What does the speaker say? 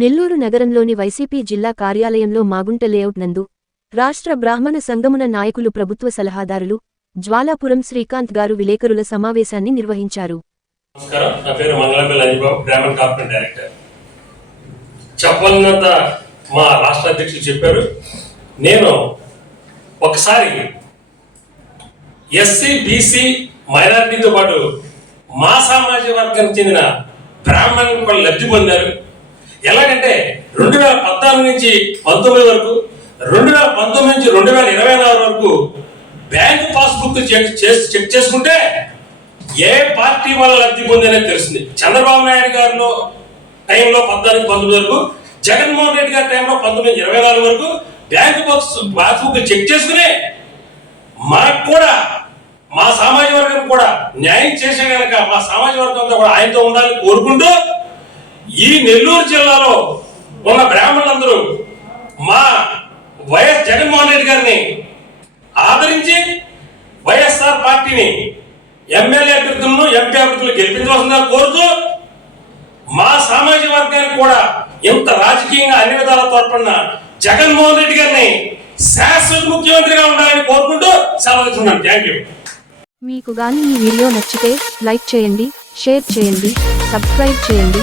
నెల్లూరు నగరంలోని వైసీపీ జిల్లా కార్యాలయంలో మాగుంట లేఅవుట్ నందు రాష్ట్ర బ్రాహ్మణ సంగమున నాయకులు ప్రభుత్వ సలహాదారులు జ్వాలాపురం శ్రీకాంత్ గారు విలేకరుల సమావేశాన్ని నిర్వహించారు. చెప్పాలన్నంత మా రాష్ట్ర అధ్యక్షులు చెప్పారు. నేను ఒకసారి ఎస్సీ బీసీ మైనారిటీతో పాటు మా సామాజిక వర్గానికి చెందిన బ్రాహ్మణులు కూడా లబ్ధి పొందారు. ఎలాగంటే రెండు వేల పద్నాలుగు నుంచి పంతొమ్మిది వరకు రెండు వేల పంతొమ్మిది నుంచి రెండు వేల ఇరవై నాలుగు వరకు బ్యాంక్ పాస్బుక్ చెక్ చేసి చెక్ చేసుకుంటే ఏ పార్టీ వల్ల లబ్ధి పొందినది తెలిసింది చంద్రబాబు నాయుడు గారిలో టైంలో పద్నాలుగు పంతొమ్మిది వరకు జగన్మోహన్ రెడ్డి గారి టైంలో పంతొమ్మిది ఇరవై నాలుగు వరకు బ్యాంకు బాక్స్ పాస్బుక్ చెక్ చేసుకుని మనకు కూడా మా సామాజిక వర్గం కూడా న్యాయం చేసే కనుక మా సామాజిక వర్గంతో కూడా ఆయనతో ఉండాలని కోరుకుంటూ ఈ నెల్లూరు జిల్లాలో ఉన్న బ్రాహ్మణులందరూ మా వైఎస్ జగన్మోహన్ రెడ్డి గారిని ఆదరించి వైఎస్ఆర్ పార్టీని ఎమ్మెల్యే అభ్యర్థులను ఎంపీ అభ్యర్థులు గెలిపించవలసిందిగా కోరుతూ మా సామాజిక వర్గానికి కూడా ఇంత రాజకీయంగా అన్ని విధాలా తోడ్పడిన జగన్మోహన్ రెడ్డి గారిని శాశ్వత ముఖ్యమంత్రిగా ఉండాలని కోరుకుంటూ సెలవుతున్నాను థ్యాంక్ యూ మీకు గాని ఈ వీడియో నచ్చితే లైక్ చేయండి షేర్ చేయండి సబ్స్క్రైబ్ చేయండి.